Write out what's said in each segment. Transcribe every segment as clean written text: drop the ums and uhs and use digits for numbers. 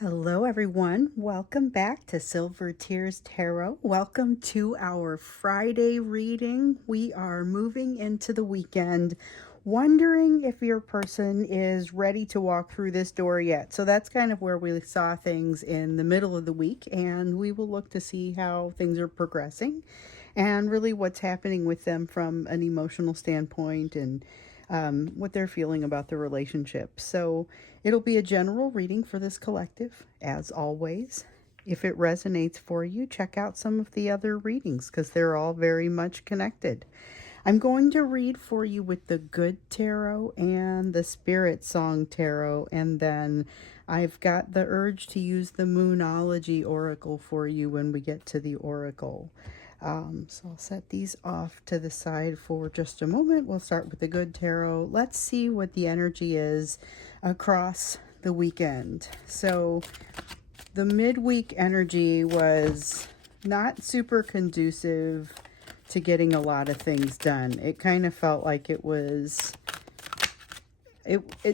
Hello, everyone. Welcome back to Silver Tears Tarot. Welcome to our Friday reading. We are moving into the weekend, wondering if your person is ready to walk through this door yet. So that's kind of where we saw things in the middle of the week, and we will look to see how things are progressing and really what's happening with them from an emotional standpoint and what they're feeling about the relationship. So it'll be a general reading for this collective, as always. If it resonates for you, check out some of the other readings because they're all very much connected. I'm going to read for you with the Good Tarot and the Spirit Song Tarot, and then I've got the urge to use the Moonology Oracle for you when we get to the Oracle. So I'll set these off to the side for just a moment. We'll start with the Good Tarot. Let's see what the energy is across the weekend. So the midweek energy was not super conducive to getting a lot of things done. It kind of felt like it was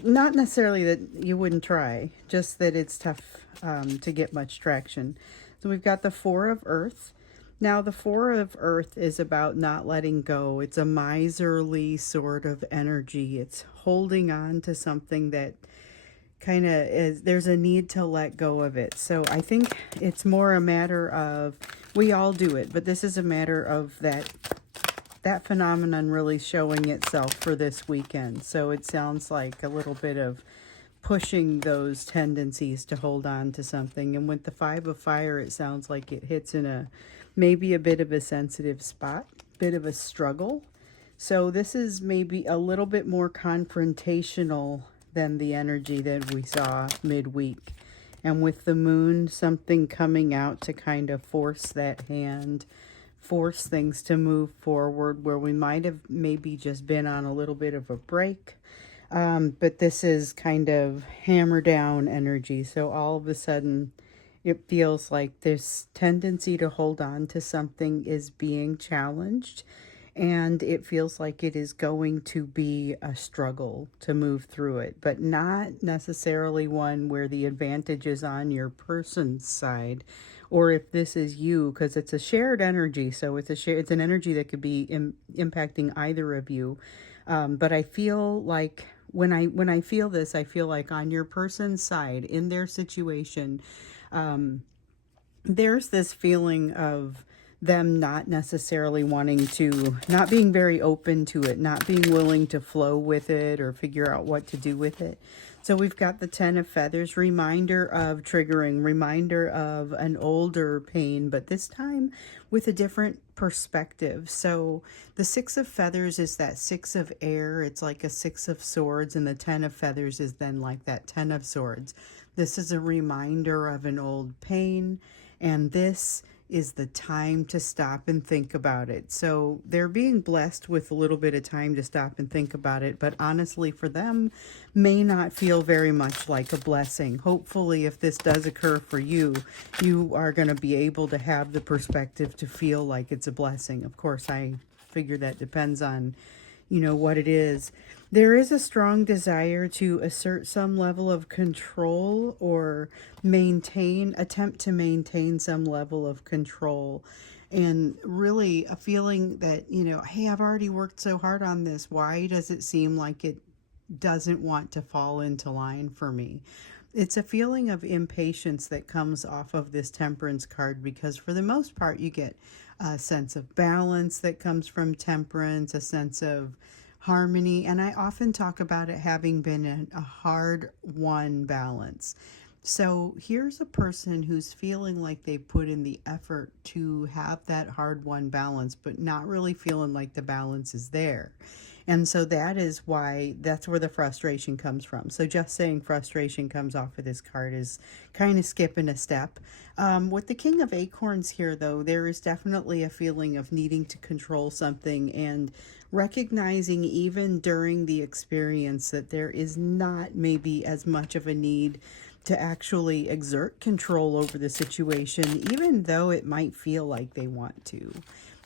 not necessarily that you wouldn't try, just that it's tough to get much traction. So we've got the Four of Earth. Now, the Four of Earth is about not letting go. It's a miserly sort of energy. It's holding on to something that kind of is, there's a need to let go of it. So I think it's more a matter of, we all do it, but this is a matter of that phenomenon really showing itself for this weekend. So it sounds like a little bit of pushing those tendencies to hold on to something. And with the Five of Fire, it sounds like it hits in maybe a bit of a sensitive spot, bit of a struggle. So this is maybe a little bit more confrontational than the energy that we saw midweek. And with the Moon, something coming out to kind of force that hand, force things to move forward where we might have maybe just been on a little bit of a break. But this is kind of hammer down energy. So all of a sudden, it feels like this tendency to hold on to something is being challenged. And it feels like it is going to be a struggle to move through it, but not necessarily one where the advantage is on your person's side, or if this is you, because it's a shared energy. So it's an energy that could be impacting either of you. But I feel like when I feel this, I feel like on your person's side in their situation, there's this feeling of them not necessarily wanting to, not being very open to it, not being willing to flow with it or figure out what to do with it. So we've got the Ten of Feathers, reminder of triggering, reminder of an older pain, but this time with a different perspective. So the Six of Feathers is that Six of Air. It's like a Six of Swords, and the Ten of Feathers is then like that Ten of Swords. This is a reminder of an old pain, and this is the time to stop and think about it. So they're being blessed with a little bit of time to stop and think about it, but honestly for them may not feel very much like a blessing. Hopefully, if this does occur for you, you are going to be able to have the perspective to feel like it's a blessing. Of course, I figure that depends on what it is. There is a strong desire to assert some level of control or attempt to maintain some level of control. And really a feeling that, hey, I've already worked so hard on this. Why does it seem like it doesn't want to fall into line for me? It's a feeling of impatience that comes off of this Temperance card, because for the most part you get a sense of balance that comes from Temperance, a sense of harmony, and I often talk about it having been a hard-won balance. So here's a person who's feeling like they put in the effort to have that hard-won balance, but not really feeling like the balance is there. And so that's where the frustration comes from. So just saying frustration comes off of this card is kind of skipping a step. With the King of Acorns here, though, there is definitely a feeling of needing to control something and recognizing even during the experience that there is not maybe as much of a need to actually exert control over the situation, even though it might feel like they want to.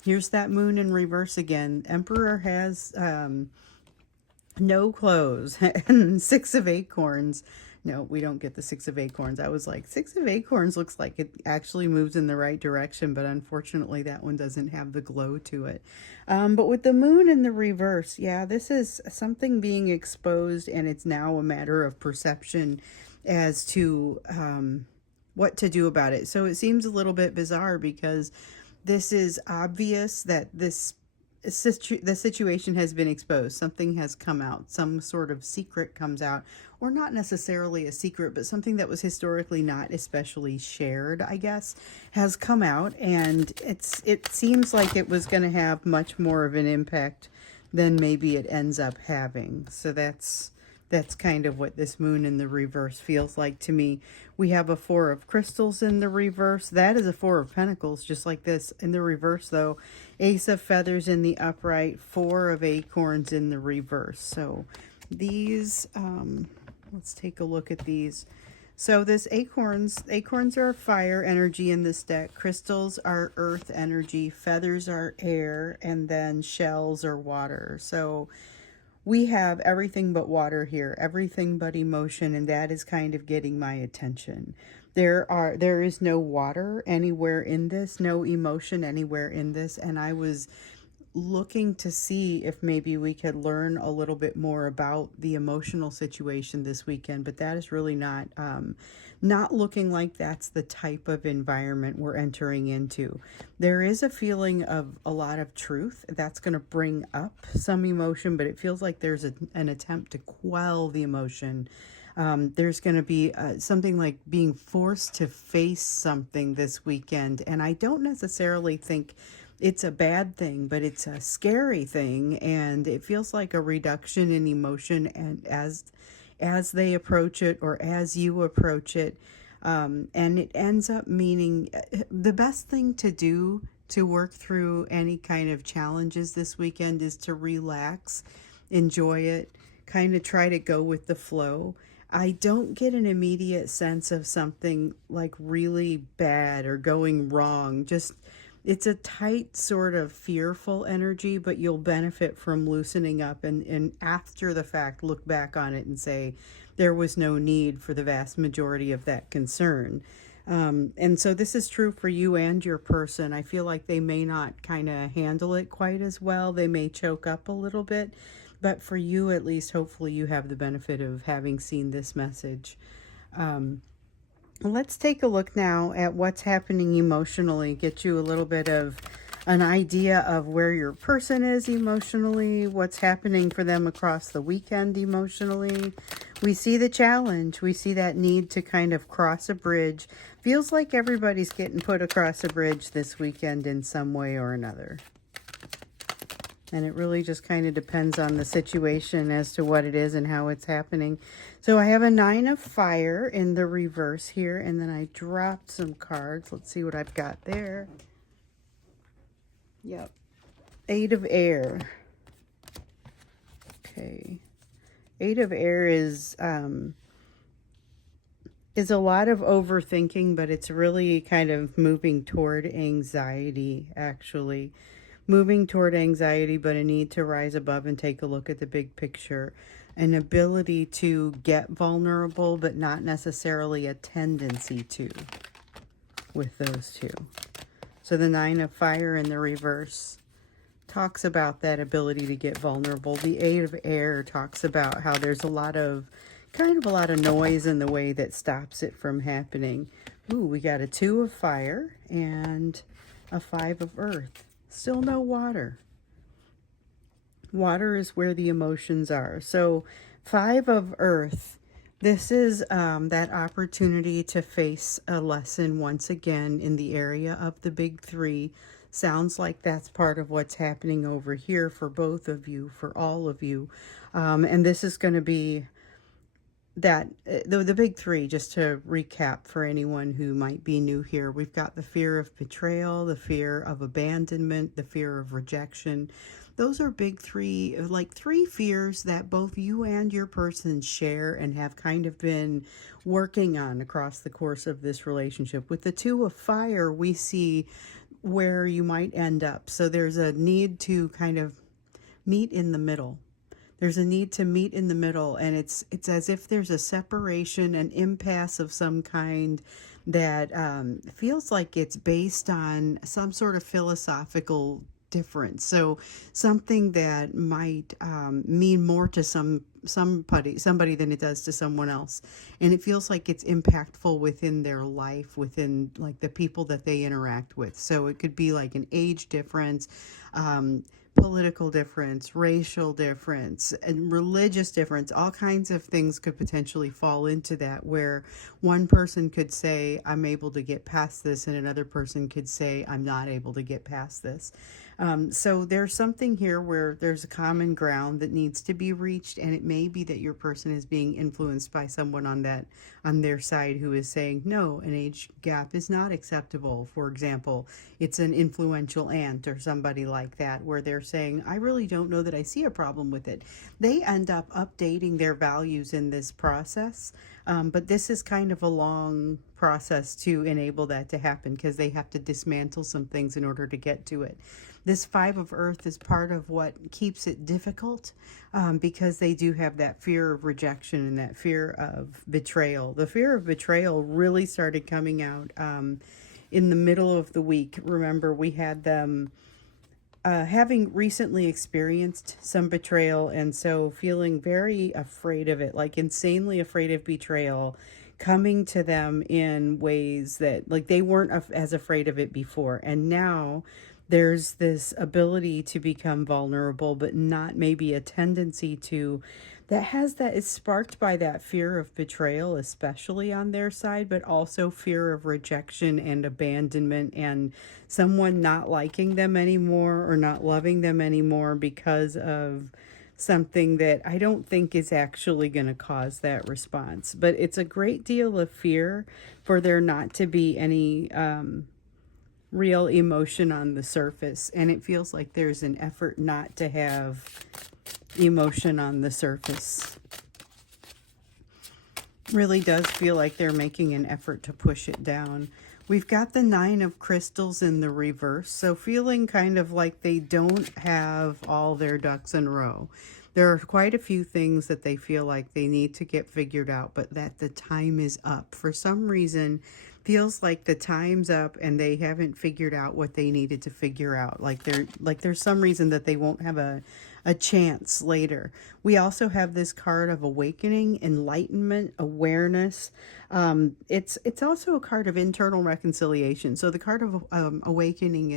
Here's that Moon in reverse again. Emperor has no clothes and Six of Acorns. No, we don't get the Six of Acorns. I was like, Six of Acorns looks like it actually moves in the right direction, but unfortunately that one doesn't have the glow to it. But with the moon in the reverse, yeah, this is something being exposed, and it's now a matter of perception as to what to do about it. So it seems a little bit bizarre because this is obvious that the situation has been exposed. Something has come out. Some sort of secret comes out, or not necessarily a secret, but something that was historically not especially shared, I guess, has come out, and it seems like it was going to have much more of an impact than maybe it ends up having. So that's kind of what this moon in the reverse feels like to me. We have a Four of Crystals in the reverse. That is a Four of Pentacles, just like this. In the reverse, though, Ace of Feathers in the upright, Four of Acorns in the reverse. So these, let's take a look at these. So this acorns are fire energy in this deck. Crystals are earth energy. Feathers are air. And then shells are water. So we have everything but water here, everything but emotion, and that is kind of getting my attention. There is no water anywhere in this, no emotion anywhere in this, and I was looking to see if maybe we could learn a little bit more about the emotional situation this weekend, but that is really not looking like that's the type of environment we're entering into. There is a feeling of a lot of truth that's going to bring up some emotion, but it feels like there's an attempt to quell the emotion. There's going to be something like being forced to face something this weekend, and I don't necessarily think it's a bad thing, but it's a scary thing, and it feels like a reduction in emotion, and as they approach it, or as you approach it, and it ends up meaning the best thing to do to work through any kind of challenges this weekend is to relax, enjoy it, kind of try to go with the flow. I don't get an immediate sense of something like really bad or going wrong. Just it's a tight sort of fearful energy, but you'll benefit from loosening up and after the fact look back on it and say there was no need for the vast majority of that concern. And so this is true for you and your person. I feel like they may not kind of handle it quite as well. They may choke up a little bit, but for you at least, hopefully you have the benefit of having seen this message. Let's take a look now at what's happening emotionally, get you a little bit of an idea of where your person is emotionally, what's happening for them across the weekend emotionally. We see the challenge. We see that need to kind of cross a bridge. Feels like everybody's getting put across a bridge this weekend in some way or another. And it really just kind of depends on the situation as to what it is and how it's happening. So I have a Nine of Fire in the reverse here. And then I dropped some cards. Let's see what I've got there. Yep. Eight of Air. Okay. Eight of Air is a lot of overthinking, but it's really kind of moving toward anxiety, actually. Moving toward anxiety, but a need to rise above and take a look at the big picture. An ability to get vulnerable, but not necessarily a tendency to with those two. So the Nine of Fire in the reverse talks about that ability to get vulnerable. The Eight of Air talks about how there's a lot of noise in the way that stops it from happening. Ooh, we got a Two of Fire and a Five of Earth. Still no water. Water is where the emotions are. So Five of Earth, this is that opportunity to face a lesson once again in the area of the big three. Sounds like that's part of what's happening over here for both of you, for all of you. And this is going to be that the big three, just to recap for anyone who might be new here. We've got the fear of betrayal, the fear of abandonment, the fear of rejection. Those are big three, like three fears that both you and your person share and have kind of been working on across the course of this relationship. With the Two of Fire, we see where you might end up. So there's a need to kind of meet in the middle. There's a need to meet in the middle, and it's as if there's a separation, an impasse of some kind that feels like it's based on some sort of philosophical difference. So something that might mean more to somebody than it does to someone else, and it feels like it's impactful within their life, within like the people that they interact with. So it could be like an age difference, political difference, racial difference, and religious difference. All kinds of things could potentially fall into that, where one person could say, I'm able to get past this, and another person could say, I'm not able to get past this. So there's something here where there's a common ground that needs to be reached, and it may be that your person is being influenced by someone on their side who is saying, no, an age gap is not acceptable. For example, it's an influential aunt or somebody like that, where they're saying, I really don't know that I see a problem with it. They end up updating their values in this process, but this is kind of a long process to enable that to happen, because they have to dismantle some things in order to get to it. This Five of Earth is part of what keeps it difficult, because they do have that fear of rejection and that fear of betrayal. The fear of betrayal really started coming out in the middle of the week. Remember, we had them having recently experienced some betrayal, and so feeling very afraid of it, like insanely afraid of betrayal coming to them in ways that, like, they weren't as afraid of it before. And now there's this ability to become vulnerable, but not maybe a tendency to that is sparked by that fear of betrayal, especially on their side, but also fear of rejection and abandonment, and someone not liking them anymore or not loving them anymore because of something that I don't think is actually going to cause that response. But it's a great deal of fear for there not to be any real emotion on the surface, and it feels like there's an effort not to have emotion on the surface. Really does feel like they're making an effort to push it down. We've got the Nine of Crystals in the reverse, so feeling kind of like they don't have all their ducks in a row. There are quite a few things that they feel like they need to get figured out, but that the time is up. For some reason, feels like the time's up and they haven't figured out what they needed to figure out. Like there's some reason that they won't have a chance later. We also have this card of awakening, enlightenment, awareness. It's also a card of internal reconciliation. So the card of awakening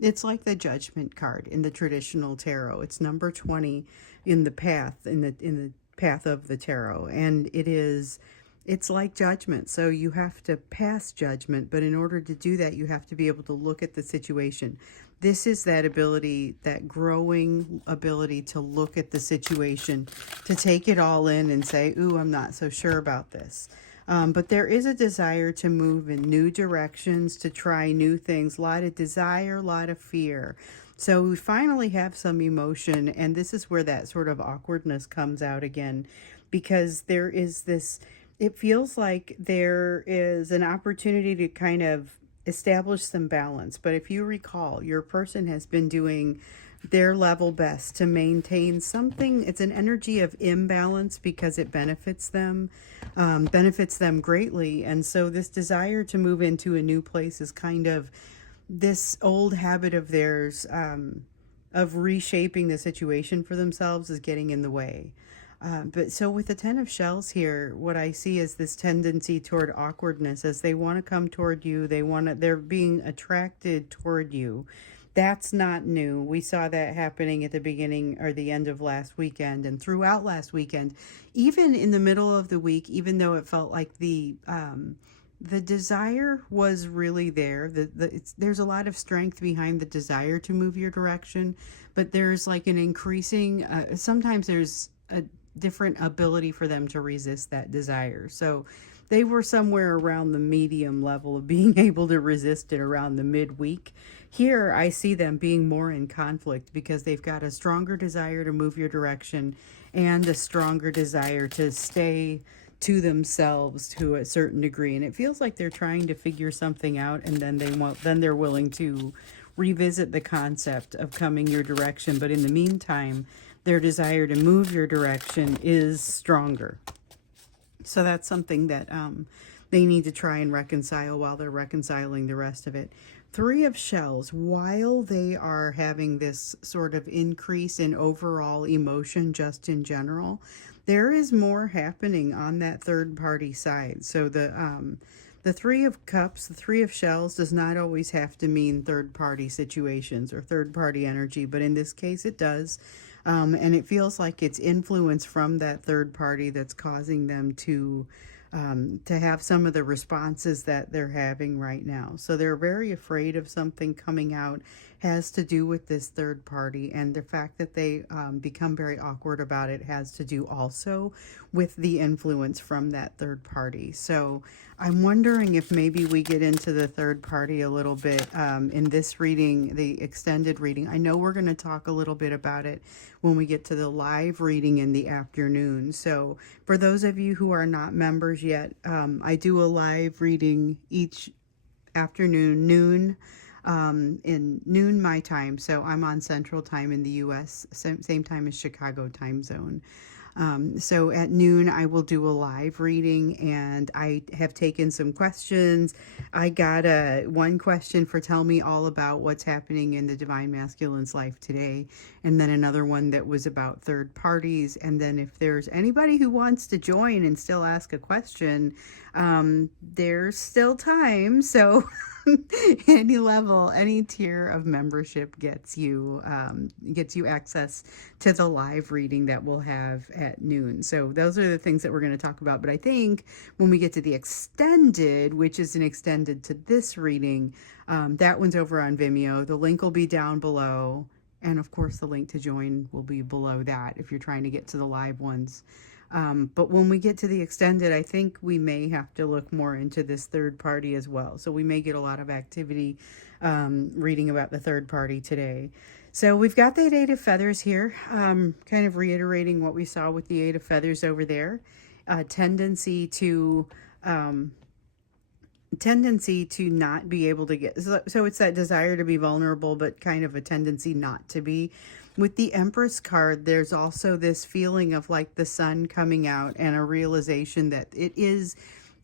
it's like the Judgment card in the traditional tarot. It's number 20 in the path in the path of the tarot, and it's like judgment. So you have to pass judgment, but in order to do that, you have to be able to look at the situation. This is that ability, that growing ability to look at the situation, to take it all in and say, ooh, I'm not so sure about this. But there is a desire to move in new directions, to try new things, a lot of desire, a lot of fear. So we finally have some emotion, and this is where that sort of awkwardness comes out again, because there is this, it feels like there is an opportunity to kind of establish some balance. But if you recall, your person has been doing their level best to maintain something. It's an energy of imbalance because it benefits them greatly. And so this desire to move into a new place is kind of this old habit of theirs of reshaping the situation for themselves is getting in the way. But so with the Ten of Shells here, what I see is this tendency toward awkwardness as they want to come toward you. They're being attracted toward you. That's not new. We saw that happening at the beginning or the end of last weekend and throughout last weekend, even in the middle of the week, even though it felt like the desire was really there. There's a lot of strength behind the desire to move your direction, but there's like an increasing, sometimes there's a different ability for them to resist that desire. So they were somewhere around the medium level of being able to resist it around the midweek. Here, I see them being more in conflict because they've got a stronger desire to move your direction and a stronger desire to stay to themselves to a certain degree. And it feels like they're trying to figure something out, and then they're willing to revisit the concept of coming your direction. But in the meantime, their desire to move your direction is stronger. So that's something that they need to try and reconcile while they're reconciling the rest of it. Three of Shells, while they are having this sort of increase in overall emotion just in general, there is more happening on that third party side. So the Three of Cups, the Three of Shells does not always have to mean third party situations or third party energy, but in this case it does. And it feels like it's influence from that third party that's causing them to have some of the responses that they're having right now. So they're very afraid of something coming out, has to do with this third party, and the fact that they become very awkward about it has to do also with the influence from that third party. So I'm wondering if maybe we get into the third party a little bit in this reading, the extended reading. I know we're going to talk a little bit about it when we get to the live reading in the afternoon. So for those of you who are not members yet, I do a live reading each afternoon, noon, in noon my time. So I'm on Central Time in the US, same time as Chicago time zone. So at noon, I will do a live reading, and I have taken some questions. I got one question for tell me all about what's happening in the Divine Masculine's life today, and then another one that was about third parties. And then if there's anybody who wants to join and still ask a question, there's still time. So any level, any tier of membership gets you access to the live reading that we'll have at noon. So those are the things that we're going to talk about. But I think when we get to the extended, which is an extended to this reading, that one's over on Vimeo. The link will be down below. And of course, the link to join will be below that if you're trying to get to the live ones. But when we get to the extended, I think we may have to look more into this third party as well. So we may get a lot of activity reading about the third party today. So we've got the Eight of Feathers here, kind of reiterating what we saw with the Eight of Feathers over there. Tendency to not be able to get, so it's that desire to be vulnerable, but kind of a tendency not to be. With the Empress card, there's also this feeling of like the sun coming out and a realization that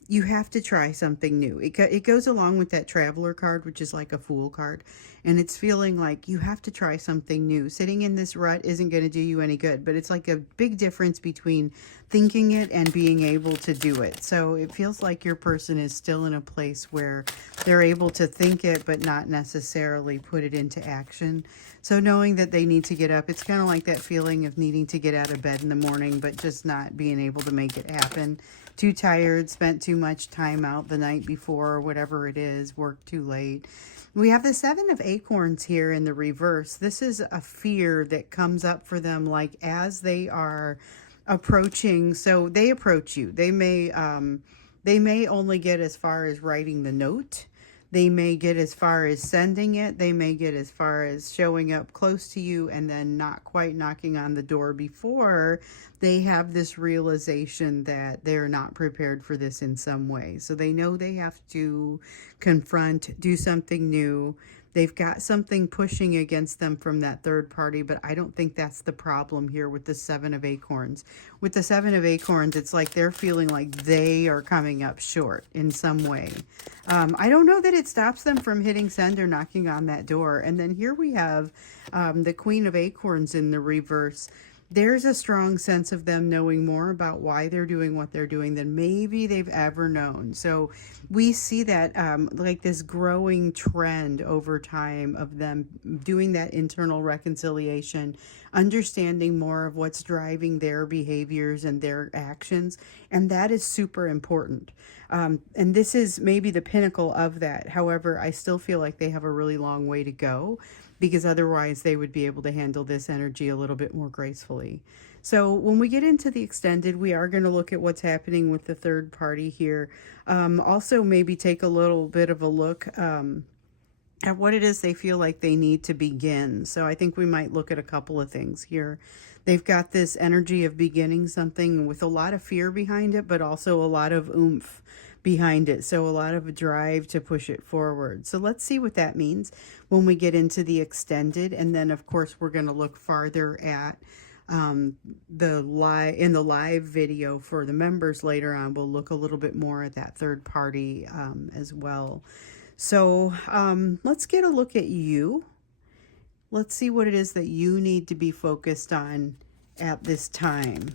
you have to try something new. It goes along with that Traveler card, which is like a Fool card. And it's feeling like you have to try something new. Sitting in this rut isn't going to do you any good, but it's like a big difference between thinking it and being able to do it. So it feels like your person is still in a place where they're able to think it, but not necessarily put it into action. So knowing that they need to get up, it's kind of like that feeling of needing to get out of bed in the morning, but just not being able to make it happen. Too tired, spent too much time out the night before, whatever it is, worked too late. We have the Seven of Acorns here in the reverse. This is a fear that comes up for them, like as they are approaching. So they approach you. They may only get as far as writing the note. They may get as far as sending it. They may get as far as showing up close to you and then not quite knocking on the door before they have this realization that they're not prepared for this in some way. So they know they have to confront, do something new. They've got something pushing against them from that third party, but I don't think that's the problem here with the Seven of Acorns. With the Seven of Acorns, it's like they're feeling like they are coming up short in some way. I don't know that it stops them from hitting send or knocking on that door. And then here we have the Queen of Acorns in the reverse. There's a strong sense of them knowing more about why they're doing what they're doing than maybe they've ever known. So we see that like this growing trend over time of them doing that internal reconciliation, understanding more of what's driving their behaviors and their actions. And that is super important. And this is maybe the pinnacle of that. However, I still feel like they have a really long way to go, because otherwise they would be able to handle this energy a little bit more gracefully. So when we get into the extended, we are going to look at what's happening with the third party here. Also maybe take a little bit of a look at what it is they feel like they need to begin. So I think we might look at a couple of things here. They've got this energy of beginning something with a lot of fear behind it, but also a lot of oomph behind it. So a lot of a drive to push it forward. So let's see what that means when we get into the extended. And then of course, we're going to look farther at In the live video for the members later on, we'll look a little bit more at that third party as well. So let's get a look at you. Let's see what it is that you need to be focused on at this time.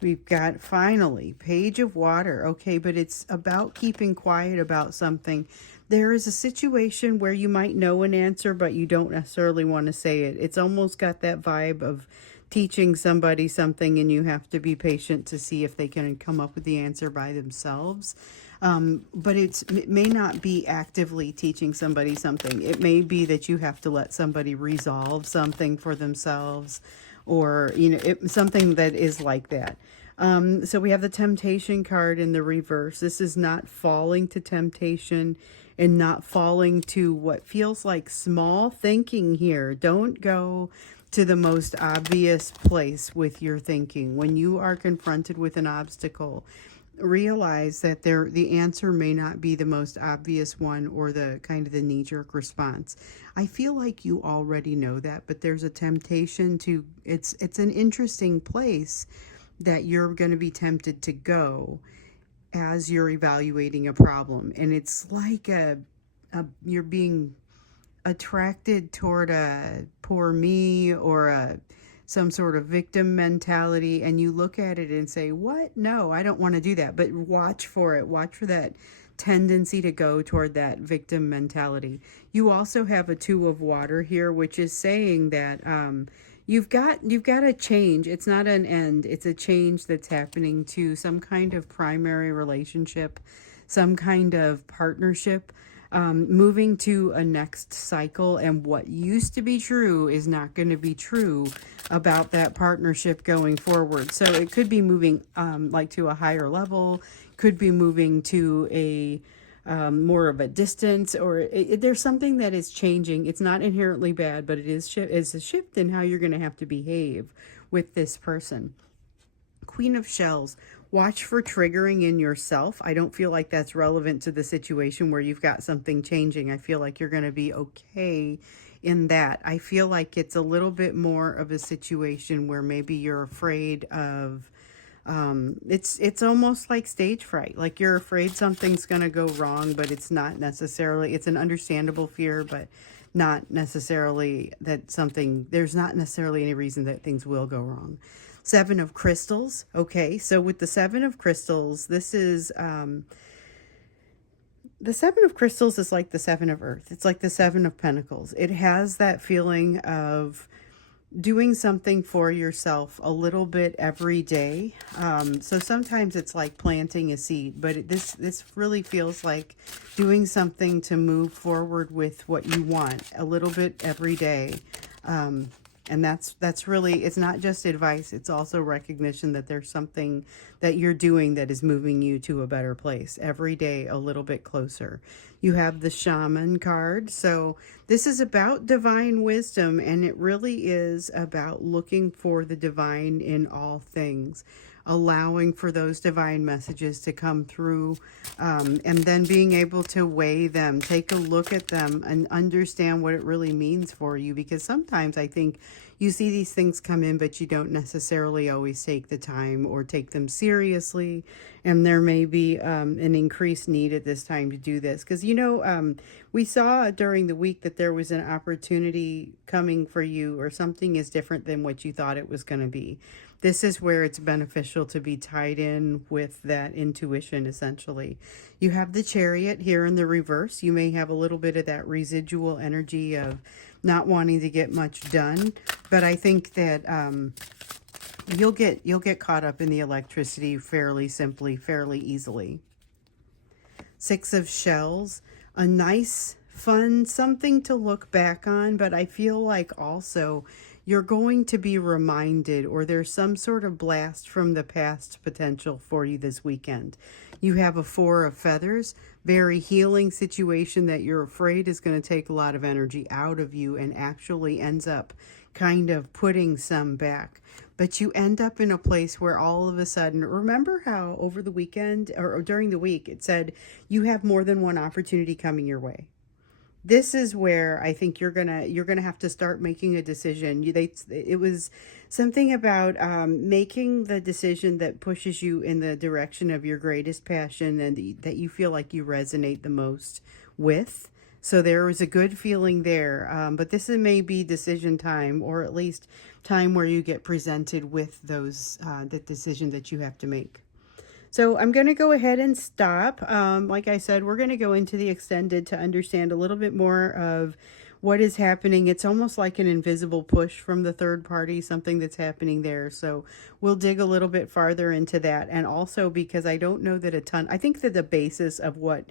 We've got, finally, Page of Water. Okay, but it's about keeping quiet about something. There is a situation where you might know an answer, but you don't necessarily want to say it. It's almost got that vibe of teaching somebody something, and you have to be patient to see if they can come up with the answer by themselves. But it may not be actively teaching somebody something. It may be that you have to let somebody resolve something for themselves, or something that is like that. So we have the Temptation card in the reverse. This is not falling to temptation and not falling to what feels like small thinking here. Don't go to the most obvious place with your thinking. When you are confronted with an obstacle, realize that the answer may not be the most obvious one, or the kind of the knee-jerk response. I feel like you already know that, but there's a temptation to, it's an interesting place that you're going to be tempted to go as you're evaluating a problem. And it's like you're being attracted toward a poor me, or some sort of victim mentality, and you look at it and say, what? No, I don't want to do that. But watch for it. Watch for that tendency to go toward that victim mentality. You also have a Two of Water here, which is saying that you've got a change. It's not an end. It's a change that's happening to some kind of primary relationship, some kind of partnership. Moving to a next cycle, and what used to be true is not going to be true about that partnership going forward. So it could be moving like to a higher level, could be moving to a more of a distance, or there's something that is changing. It's not inherently bad, but it's a shift in how you're going to have to behave with this person. Queen of Shells. Watch for triggering in yourself. I don't feel like that's relevant to the situation where you've got something changing. I feel like you're going to be okay in that. I feel like it's a little bit more of a situation where maybe you're afraid of, it's almost like stage fright. Like you're afraid something's going to go wrong, but it's not necessarily, it's an understandable fear, but not necessarily that there's not necessarily any reason that things will go wrong. Seven of Crystals. Okay, so with the Seven of Crystals, this is, the Seven of Crystals is like the Seven of Earth. It's like the Seven of Pentacles. It has that feeling of doing something for yourself a little bit every day. So sometimes it's like planting a seed, but this really feels like doing something to move forward with what you want a little bit every day. And that's really, it's not just advice, it's also recognition that there's something that you're doing that is moving you to a better place every day, a little bit closer. You have the Shaman card. So this is about divine wisdom, and it really is about looking for the divine in all things, allowing for those divine messages to come through, and then being able to weigh them, take a look at them, and understand what it really means for you. Because sometimes I think you see these things come in, but you don't necessarily always take the time or take them seriously. And there may be an increased need at this time to do this. Because, we saw during the week that there was an opportunity coming for you, or something is different than what you thought it was going to be. This is where it's beneficial to be tied in with that intuition, essentially. You have the Chariot here in the reverse. You may have a little bit of that residual energy of not wanting to get much done, but I think that you'll get caught up in the electricity fairly simply, fairly easily. Six of Shells, a nice, fun, something to look back on, but I feel like also you're going to be reminded, or there's some sort of blast from the past potential for you this weekend. You have a Four of Feathers, very healing situation that you're afraid is going to take a lot of energy out of you and actually ends up kind of putting some back. But you end up in a place where all of a sudden, remember how over the weekend or during the week it said you have more than one opportunity coming your way. this is where I think you're gonna have to start making a decision. It was something about making the decision that pushes you in the direction of your greatest passion and that you feel like you resonate the most with. So there was a good feeling there, but this is maybe decision time, or at least time where you get presented with those the decision that you have to make. So I'm going to go ahead and stop. Like I said, we're going to go into the extended to understand a little bit more of what is happening. It's almost like an invisible push from the third party, something that's happening there. So we'll dig a little bit farther into that. And also because I don't know that a ton, I think that the basis of what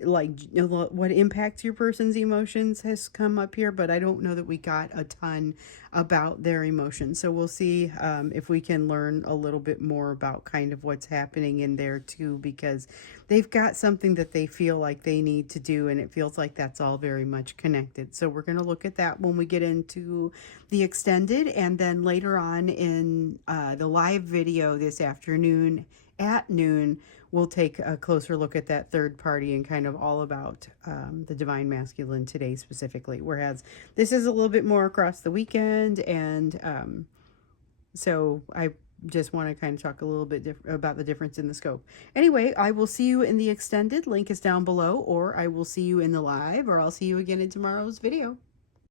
what impacts your person's emotions has come up here, but I don't know that we got a ton about their emotions. So we'll see if we can learn a little bit more about kind of what's happening in there too, because they've got something that they feel like they need to do, and it feels like that's all very much connected. So we're going to look at that when we get into the extended, and then later on in the live video this afternoon at noon, we'll take a closer look at that third party and kind of all about the divine masculine today specifically. Whereas this is a little bit more across the weekend, and so I just want to kind of talk a little bit about the difference in the scope. Anyway, I will see you in the extended. Link is down below, or I will see you in the live, or I'll see you again in tomorrow's video.